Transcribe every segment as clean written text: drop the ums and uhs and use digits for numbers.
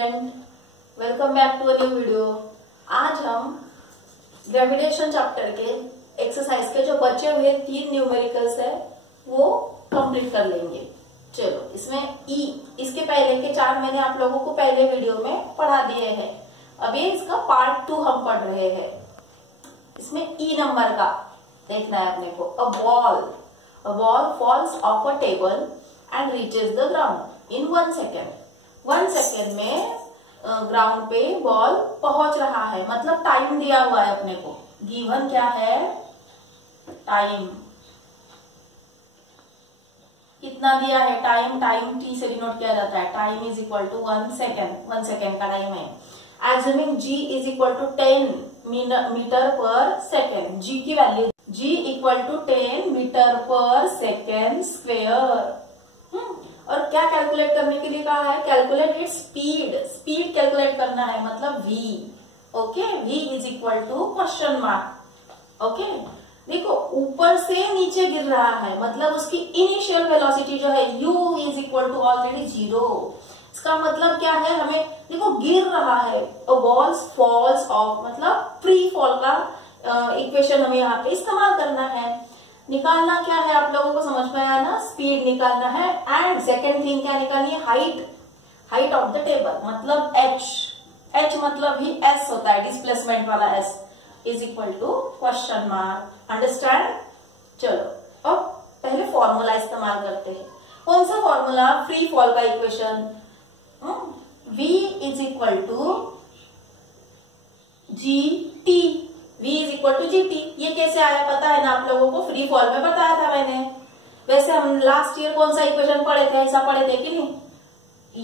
Student, welcome back to a new video. आज हम gravitation chapter के एक्सरसाइज के जो बचे हुए 3 न्यूमेरिकल्स है वो कंप्लीट कर लेंगे। चलो, इसमें इसके पहले के 4 मैंने आप लोगों को पहले वीडियो में पढ़ा दिए हैं। अभी इसका पार्ट 2 हम पढ़ रहे हैं। इसमें नंबर का देखना है अपने को। A ball falls off a table and reaches the ground in 1 second. 1 second में ग्राउंड पे बॉल पहुंच रहा है, मतलब टाइम दिया हुआ है अपने को। गिवन क्या है? टाइम कितना दिया है? टाइम टी से डिनोट किया जाता है। Time is equal to 1 second. 1 second का टाइम है। Assuming ji is equal to 10 metre पर सेकेंड। जी की value ji equal to 10 metre पर सेकेंड स्क्वेयर। और क्या कैलकुलेट करने के लिए कहा है? कैलकुलेट इट्स स्पीड कैलकुलेट करना है, मतलब v। Okay, v is equal to question mark. Okay, देखो ऊपर से नीचे गिर रहा है, मतलब उसकी इनिशियल वेलोसिटी जो है u is equal to already 0। इसका मतलब क्या है? हमें देखो गिर रहा है, बॉल फॉल्स ऑफ, मतलब फ्री फॉल का इक्वेशन हमें यहाँ पे इस्तेमाल करना है। निकालना क्या है आप लोगों को समझ में आया ना? स्पीड निकालना है। एंड सेकेंड थिंग क्या निकालनी है? हाइट ऑफ द टेबल, मतलब h मतलब ही s होता है, डिस्प्लेसमेंट वाला s is equal to question mark. Understand? चलो, अब पहले फॉर्मूला इस्तेमाल करते हैं। कौन सा फॉर्मूला? फ्री फॉल का equation. v is equal to gt। v is equal to gt। ये कैसे आया पता है ना आप लोगों को? फ्री फॉल में बताया था मैंने। वैसे हम लास्ट ईयर कौन सा इक्वेशन पढ़े थे? ऐसा पढ़े थे कि नहीं?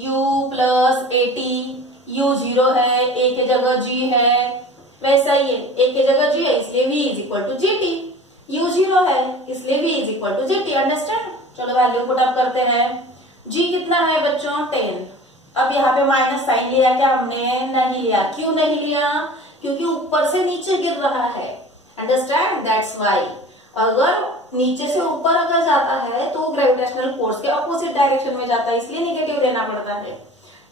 u प्लस at, u 0 है, a के जगह g है, वैसा ही है, a के जगह g है, इसलिए v is equal to gt। u 0 है, इसलिए v is equal to gt। Understand? चलो, वैल्यू पुट अप करते हैं। g कितना है बच्चों? 10। अब यहाँ पे माइनस साइन लिया क्या हमने? नहीं लिया। क्यों नहीं लिया? क्योंकि ऊपर से नीचे गिर रहा है। अंडरस्टैंड? That's why. अगर नीचे से ऊपर अगर जाता है तो ग्रेविटेशनल फोर्स के अपोजिट डायरेक्शन में जाता है, इसलिए नेगेटिव लेना पड़ता है।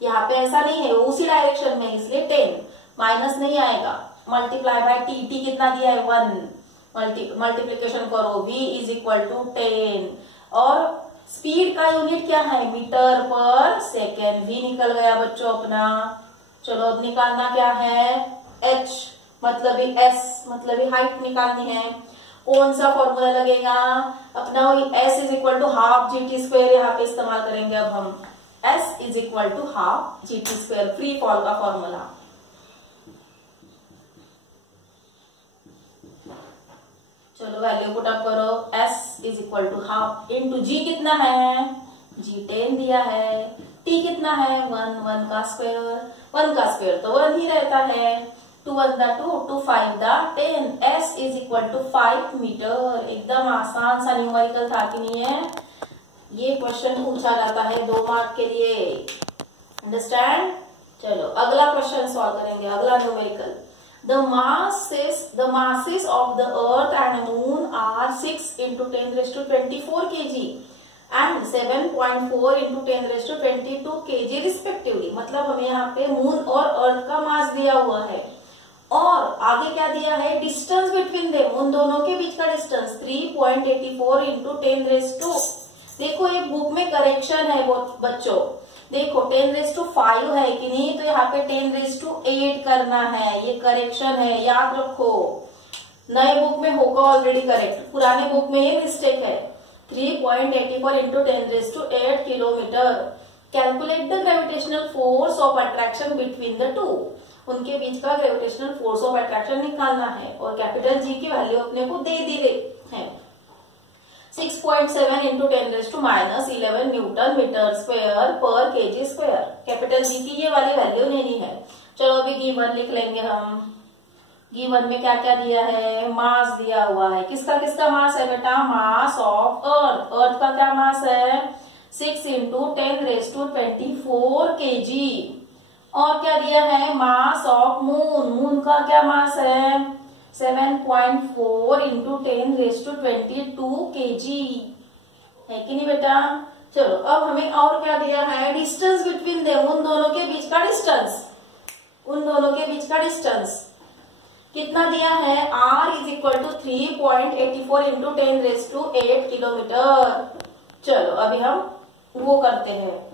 यहाँ पे ऐसा नहीं है, उसी डायरेक्शन में, इसलिए 10 माइनस नहीं आएगा। मल्टीप्लाई बाय टी कितना दिया है? 1। मल्टीप्लीकेशन करो, v इज इक्वल टू 10। और स्पीड का यूनिट क्या है? मीटर पर सेकेंड। v निकल गया बच्चों अपना। चलो, अब निकालना क्या है? h मतलब ही s मतलब ही हाइट निकालनी है। कौन सा फॉर्मूला लगेगा अपना? s is equal to half gt square यहाँ पे इस्तेमाल करेंगे। अब हम s is equal to half gt square, free fall का फॉर्मूला। चलो, वैल्यू पुट अप करो। s is equal to half into g कितना है? g 10 दिया है। t कितना है? 1 का स्क्वायर। 1 का स्क्वायर तो 1 ही रहता है। 2 1 दा 2, 2 5 दा 10। s is equal to 5 metre. एकदम आसान सा न्यूमेरिकल था कि नहीं है? ये क्वेश्चन पूछा जाता है 2 मार्क के लिए। अंडरस्टैंड? चलो, अगला क्वेश्चन सॉल्व करेंगे। अगला numerical. The masses of the earth and moon are 6 into 10 raised to 24 kg and 7.4 into 10 raised to 22 kg respectively। मतलब हमें यहाँ पे मून और अर्थ का मास दिया हुआ है और आगे क्या दिया है? डिस्टेंस बिटवीन देम, उन दोनों के बीच का डिस्टेंस 3.84 इंटू 10 रेज टू। देखो, ये बुक में करेक्शन है बच्चों। देखो 10 रेज टू 5 है कि नहीं, तो यहाँ पे 10 रेज टू 8 करना है। ये करेक्शन है, याद रखो। नए बुक में होगा ऑलरेडी करेक्ट, पुराने बुक में ये मिस्टेक है। 3.84 into 10 raise to 8 kilometre. Calculate the gravitational force of attraction between the two. उनके बीच का ग्रेविटेशनल फोर्स ऑफ अट्रैक्शन निकालना है और कैपिटल जी की वैल्यू अपने को दे दी है। 6.7 into 10 raise to minus 11 newton metre square per kg square. Capital G की ये वाली वैल्यू लेनी है। चलो, अभी गिवन लिख लेंगे हम। गिवन में क्या क्या दिया है? मास दिया हुआ है। किसका किसका मास है बेटा? मास ऑफ अर्थ। अर्थ का क्या मास है? 6 इंटू 10 रेज टू 24 केजी। और क्या दिया है? मास ऑफ मून। मून का क्या मास है? 7.4 इंटू 10 रेज टू 22 kg है कि नहीं बेटा? चलो अब हमें और क्या दिया है, डिस्टेंस बिटवीन देम, उन दोनों के बीच का डिस्टेंस, उन दोनों के बीच का डिस्टेंस कितना दिया है, r is equal to 3.84 into 10⁸ kilometre. चलो अभी हम वो करते हैं,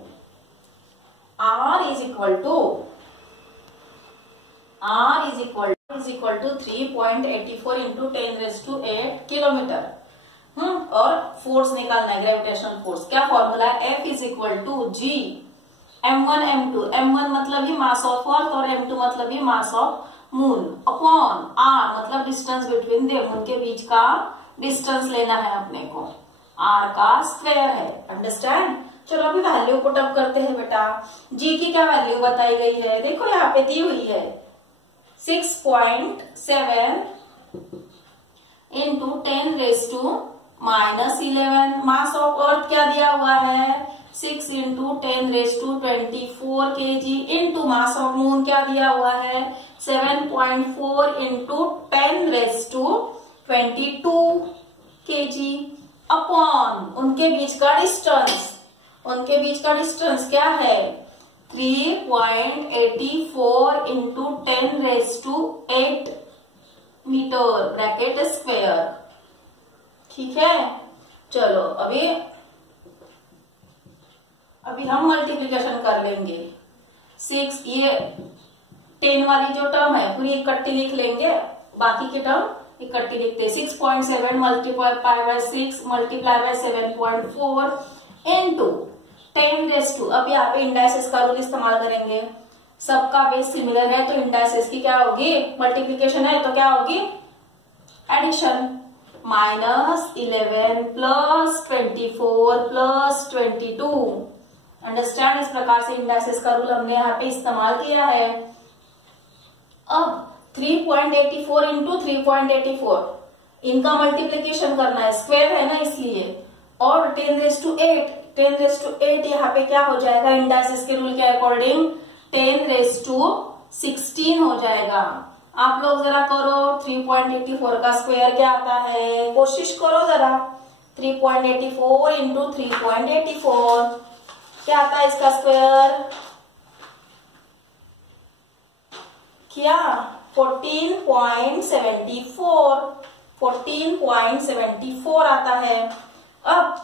r is equal to 3.84 into 10⁸ kilometre. और फोर्स निकालना है, ग्रेविटेशनल फोर्स। क्या फॉर्मूला है, F is equal to G m1 m2, m1 मतलब ही मास ऑफ अर्थ और m2 मतलब ही mass of moon, upon r मतलब डिस्टेंस बिटवीन देम, उनके बीच का डिस्टेंस लेना है अपने को, r का स्क्वायर है। अंडरस्टैंड। चलो अभी वैल्यू पुट अप करते हैं बेटा। g की क्या वैल्यू बताई गई है, देखो यहाँ पे दी हुई है 6.7 इंटू 10⁻11। मास ऑफ अर्थ क्या दिया हुआ है, 6 into 10⁻24 kg into mass of moon क्या दिया हुआ है, 7.4 इंटू 10⁻22 kg, अपॉन उनके बीच का डिस्टेंस, उनके बीच का डिस्टेंस क्या है, 3.84 इंटू 10⁸ मीटर ब्रैकेट स्क्वायर। ठीक है। चलो अभी हम मल्टीप्लिकेशन कर लेंगे। 6, ये 10 वाली जो टर्म है पूरी इकट्ठी लिख लेंगे, बाकी की टर्म इकट्ठी लिखते हैं। 6.7 multiply by 6 multiply by 7.4 into 10⁻, अब यहाँ पे इंडाइसेस का रूल इस्तेमाल करेंगे, सबका बेस सिमिलर है तो इंडाइसेस की क्या होगी, मल्टीप्लिकेशन है तो क्या होगी, एडिशन। -11 plus 24 plus 22। अंडरस्टैंड। इस प्रकार से इंडाइसेस का रूल हमने यहाँ पे इस्तेमाल किया है। अब 3.84 इंटू 3.84 इनका मल्टीप्लिकेशन करना है, स्क्वायर है ना इसलिए, और 10⁸ यहाँ पे क्या हो जाएगा, इंडाइसेस के रूल के अकॉर्डिंग 10⁻16 हो जाएगा। आप लोग जरा करो 3.84 का स्क्वायर क्या आता है, कोशिश करो जरा। 3.84 इंटू 3.84 क्या आता है इसका स्क्वायर, क्या 14.74 आता है। अब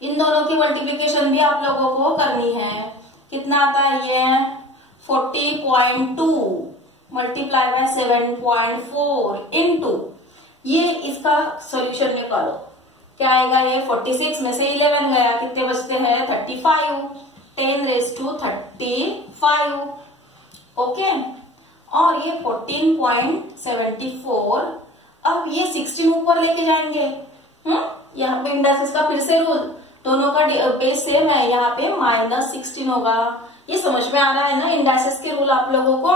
इन दोनों की मल्टीप्लिकेशन भी आप लोगों को करनी है, कितना आता है ये 40.2 मल्टीप्लाई बाय 7.4 इंटू, ये इसका सॉल्यूशन निकालो क्या आएगा, ये 46 में से 11 गया, कितने बचते हैं 35, 10⁻35। ओके। और ये 14.74, अब ये 16 ऊपर लेके जाएंगे। यहाँ पे इंडाइसेस का फिर से रूल, दोनों का बेस सेम है, यहाँ पे -16 होगा। ये समझ में आ रहा है ना इंडाइसेस के रूल आप लोगों को।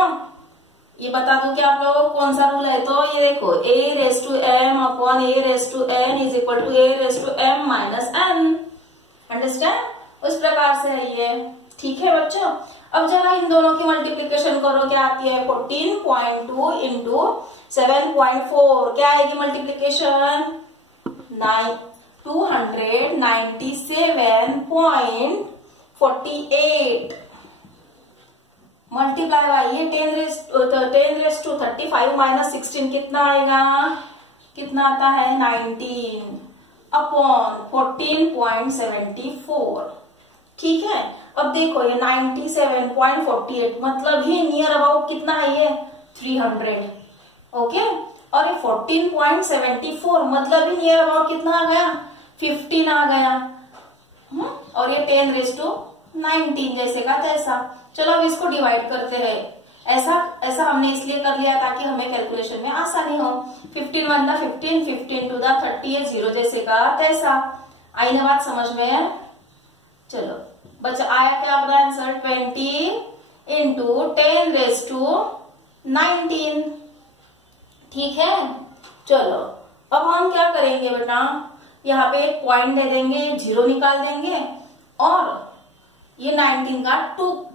ये बता दूं कि आप लोगों को कौन सा रूल है, तो ये देखो a⁻m upon a⁻n is equal to a⁻m - n। Understand. उस प्रकार से है ये। ठीक है बच्चों। अब जरा इन दोनों की मल्टीप्लिकेशन करो, क्या आती है 14.2 इंटू 7.4 क्या आएगी मल्टीप्लिकेशन, 297.48 मल्टीप्लाई बाय ये 10⁻35 माइनस 16 कितना आएगा, कितना आता है 19 अपॉन 14.74। ठीक है। अब देखो ये 97.48 मतलब ही नियर अबाउट कितना है ये 300। ओके। और ये 14.74 मतलब ही नियर अबाउट कितना आ गया 15 आ गया। और ये 10⁻19 जैसे का तैसा। चलो अब इसको डिवाइड करते हैं। ऐसा हमने इसलिए कर लिया ताकि हमें कैलकुलेशन में आसानी हो। 15 1 दा 15, 15 2 दा 30 है, 0 जैसे का तैसा। आई ना बात समझ में। चलो बच्चा आया क्या आपका आंसर 20 इंटू 10⁻19। ठीक है। चलो अब हम क्या करेंगे बेटा, यहाँ पे एक पॉइंट दे देंगे, 0 निकाल देंगे और ये 19 का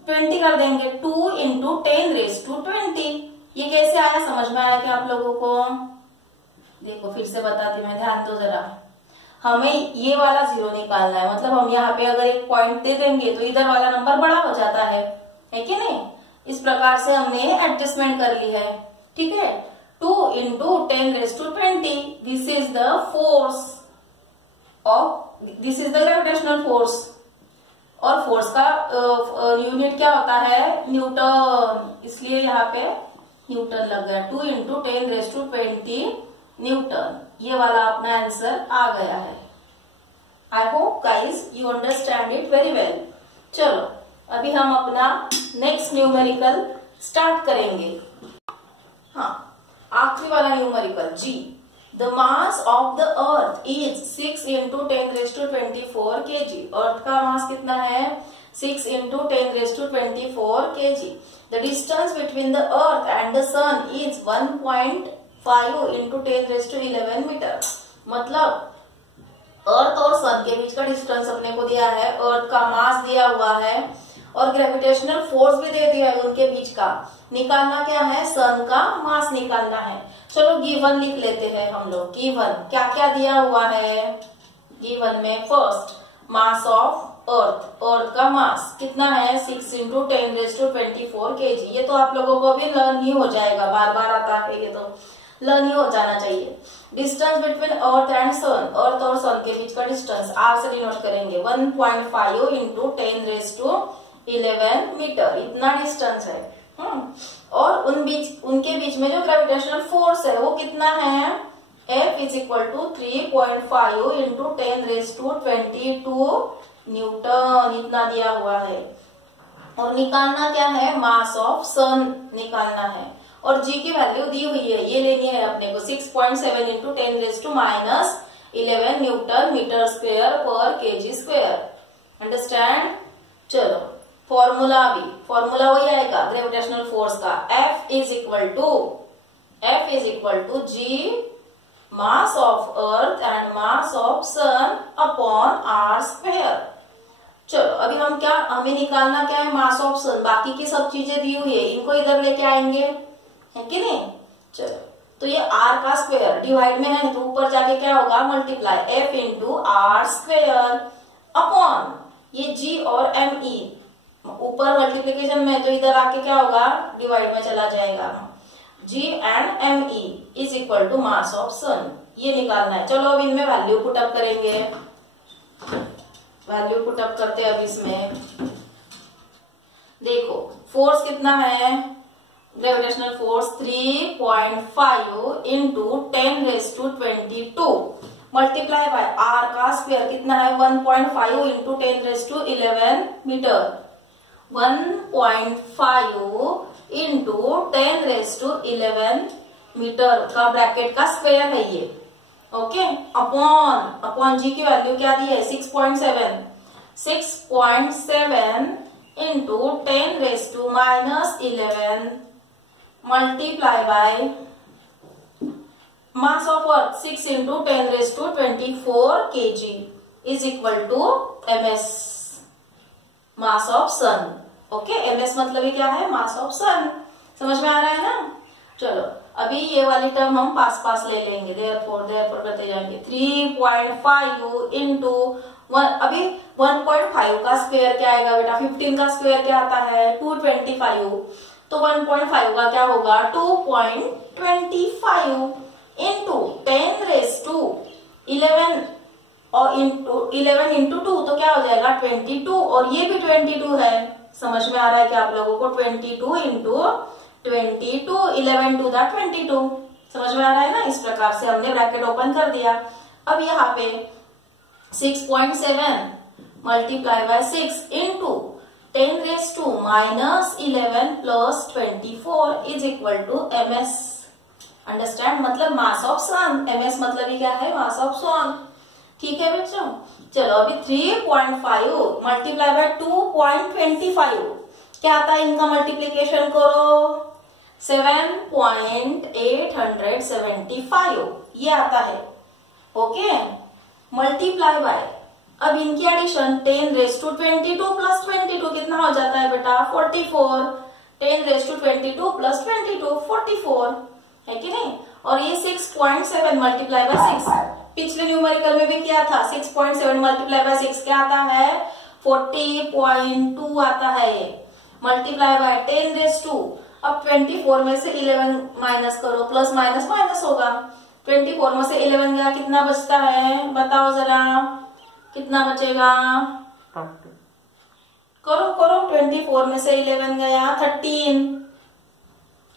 20 कर देंगे। 2 इंटू 10⁻20। ये कैसे आया, समझ में आया क्या आप लोगों को? देखो फिर से बताती मैं, ध्यान दो जरा। हमें ये वाला 0 निकालना है, मतलब हम यहाँ पे अगर एक पॉइंट दे देंगे तो इधर वाला नंबर बड़ा हो जाता है कि नहीं। इस प्रकार से हमने एडजस्टमेंट कर ली है, ठीक है। 2 into 10⁻20 this is the force of, this is the gravitational force. और फोर्स का यूनिट क्या होता है, न्यूटन, इसलिए यहाँ पे न्यूटन लग गया। 2 into 10⁻20 न्यूटन, ये वाला अपना आंसर आ गया है। I hope guys you understand it very well. चलो अभी हम अपना नेक्स्ट न्यूमेरिकल स्टार्ट करेंगे। हाँ, आखिरी वाला न्यूमेरिकल जी। The mass of the earth is 6 into 10⁻24 kg। Earth का मास कितना है, 6 into 10⁻24 kg। The distance between the earth and the sun is 1.5 into 10⁻11 metre. मतलब अर्थ और सन के बीच का डिस्टेंस अपने को दिया है, अर्थ का मास दिया हुआ है और ग्रेविटेशनल फोर्स भी दे दिया है उनके बीच का। निकालना क्या है, सन का मास निकालना है। चलो गिवन लिख लेते हैं हम लोग। गिवन क्या क्या दिया हुआ है, गिवन में फर्स्ट मास ऑफ अर्थ, अर्थ का मास कितना है 6 into 10⁻24 kg। ये तो आप लोगों को भी लर्न ही हो जाएगा, बार बार आता है, ये तो लर्न ही हो जाना चाहिए। डिस्टेंस बिटवीन अर्थ एंड सन, अर्थ और सन के बीच का डिस्टेंस आर से डिनोट करेंगे। 1.5 into 10⁻11 मीटर, इतना डिस्टेंस है। और उनके बीच में जो ग्रेविटेशनल फोर्स है वो कितना है, F is equal to 3.5 into 10⁻22 Newton, इतना दिया हुआ है। और निकालना क्या है, मास ऑफ सन निकालना है। और जी की वैल्यू दी हुई है, ये लेनी है अपने को 6.7 into 10⁻11 newton metre square per kg square. Understand. चलो फॉर्मूला भी, फॉर्मूला वही आएगा ग्रेविटेशनल फोर्स का। F is equal to G mass of earth and mass of sun upon r square. चलो अभी हम क्या, हमें निकालना क्या है, मास ऑफ सन। बाकी की सब चीजें दी हुई है, इनको इधर लेके आएंगे, है कि नहीं। चलो तो ये r का स्क्वायर डिवाइड में है तो ऊपर जाके क्या होगा, multiply F into r square upon ये G और ME, ऊपर मल्टीप्लीकेशन में तो इधर आके क्या होगा, डिवाइड में चला जाएगा। G and ME is equal to mass of sun, ये निकालना है। चलो अब इनमें वैल्यू पुटअप करेंगे, वैल्यू पुटअप करते हैं अब इसमें। देखो फोर्स कितना है, gravitational force 3.5 into 10⁻22 multiply by r का स्क्वायर कितना है 1.5 into 10⁻11 मीटर। 1.5 into 10⁻11 मीटर का ब्रैकेट का स्क्वायर है ये, ओके। अपॉन जी की वैल्यू क्या दी है 6.7 into 10⁻11 multiply by mass of earth 6 into 10⁻24 kg is equal to ms mass of sun, okay. ms मतलब ये क्या है, मास ऑफ सन। समझ में आ रहा है ना। चलो अभी ये वाली टर्म हम पास ले लेंगे, देयरफॉर करते जाएंगे। 3.5 into अभी 1.5 का स्क्वायर क्या आएगा बेटा, 15 का स्क्वायर क्या आता है 225, तो 1.5 का क्या होगा 2.25 into 10⁻11 और 11 into 2 तो क्या हो जाएगा 22, और ये भी 22 है। समझ में आ रहा है कि आप लोगों को 22 into 22 11 to the 22 समझ में आ रहा है ना। इस प्रकार से हमने ब्रैकेट ओपन कर दिया। अब यहाँ पे 6.7 multiply by 6 into 10⁻11 plus 24 is equal to ms। Understand, मतलब मास ऑफ सन। ms मतलब ही क्या है, मास ऑफ सन। ठीक है बच्चों। चलो अभी 3.5 मल्टीप्लाई बाय 2.25 क्या आता है, इनका मल्टीप्लीकेशन करो 7.875 ये आता है, ओके। मल्टीप्लाई बाय अब इनकी एडिशन 10⁻22 प्लस 22 कितना हो जाता है बेटा 44। 10⁻22 प्लस 22 44 है कि नहीं। और ये 6.7 मल्टीप्लाई बाय 6। पिछले न्यूमेरिकल में भी क्या था, 6.7 मल्टीप्लाई बाय 6 क्या आता है, 40.2 आता है, मल्टीप्लाई बाय 10 रेज़ टू। अब 24 में से 11 माइनस करो, प्लस माइनस माइनस होगा। 24 में से 11 गया, कितना बचता है बताओ जरा, कितना बचेगा, करो करो, 24 में से 11 गया 13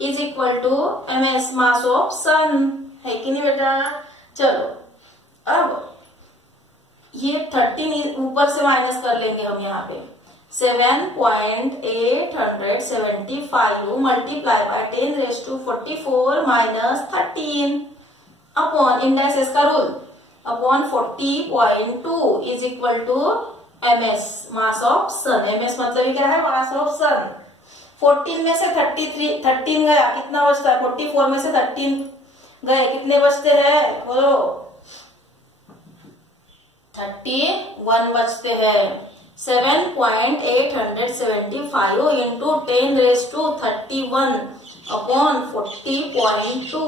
is equal to ms mass of sun, है कि नहीं बेटा। चलो अब ये 13 ऊपर से माइनस कर लेंगे हम यहाँ पे, 7.875 multiply by 10 raise to 44 minus 13 upon indices का रूल, upon 40.2 is equal to ms mass of sun. ms मतलब ये क्या है, मास ऑफ सन। 14 में से 13 गया, कितना बचता है, 44 में से 13 गए, कितने बचते हैं बोलो, 31 बचते हैं। 7.875 into 10 raise to 31 upon 40.2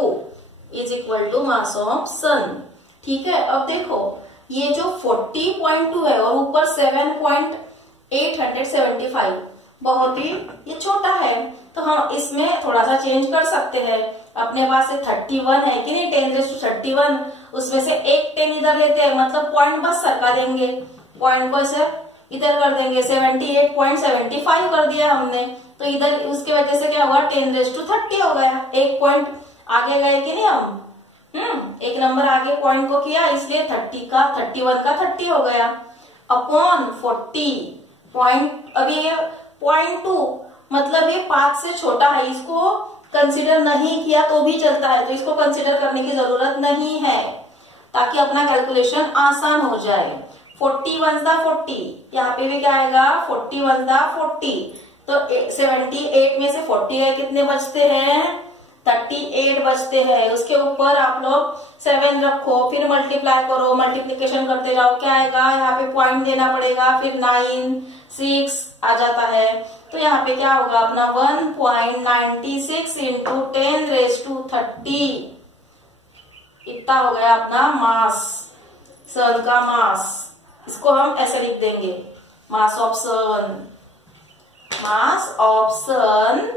is equal to mass of sun. ठीक है, अब देखो ये जो 40.2 है और ऊपर 7.875 बहुत ही ये छोटा है, तो हम इसमें थोड़ा सा चेंज कर सकते हैं। अपने पास से 31 है कि नहीं, 10 रेज़ टू 31, उसमें से एक 10 इधर लेते हैं, मतलब पॉइंट बस सरका देंगे, पॉइंट को इसे इधर कर देंगे, 78.75 कर दिया हमने, तो इधर उसके वजह से क्या हुआ, 10 रेज़ टू 30 हो गया, एक पॉइंट आगे गए कि नहीं हम, एक नंबर आगे पॉइंट को किया, इसलिए 31 का 30 हो गया, अपॉन 40 पॉइंट। अभी ये 0.2 मतलब ये 5 से छोटा है, इसको कंसीडर नहीं किया तो भी चलता है, तो इसको कंसीडर करने की जरूरत नहीं है, ताकि अपना कैलकुलेशन आसान हो जाए। 41 दा 40, यहाँ पे भी क्या आएगा, 41 दा 40, तो 78 में से 40 है, कितने बचते हैं, 38 बचते हैं। उसके ऊपर आप लोग 7 रखो, फिर मल्टीप्लाई करो, मल्टीप्लीकेशन करते जाओ, क्या आएगा, यहाँ पे पॉइंट देना पड़ेगा, फिर 9 6 आ जाता है, तो यहाँ पे क्या होगा अपना 1.96 इंटू 10 रेज़ टू 30, इतना हो गया अपना मास, सन का मास। इसको हम ऐसे लिख देंगे, mass of sun, mass of sun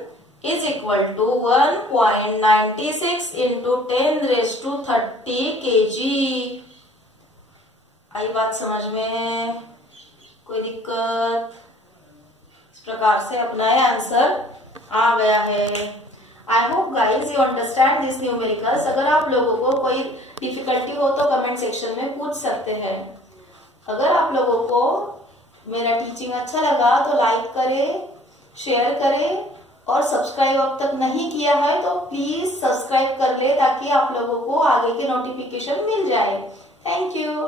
is equal to 1.96 into 10 raise to 30 kg। आई बात समझ में, कोई दिक्कत, इस प्रकार से अपना आंसर आ गया है। I hope guys you understand this numericals. अगर आप लोगों को कोई डिफिकल्टी हो तो कमेंट सेक्शन में पूछ सकते हैं। अगर आप लोगों को मेरा टीचिंग अच्छा लगा तो लाइक करें, शेयर करें, और सब्सक्राइब अब तक नहीं किया है तो प्लीज सब्सक्राइब कर ले, ताकि आप लोगों को आगे के नोटिफिकेशन मिल जाए। Thank you.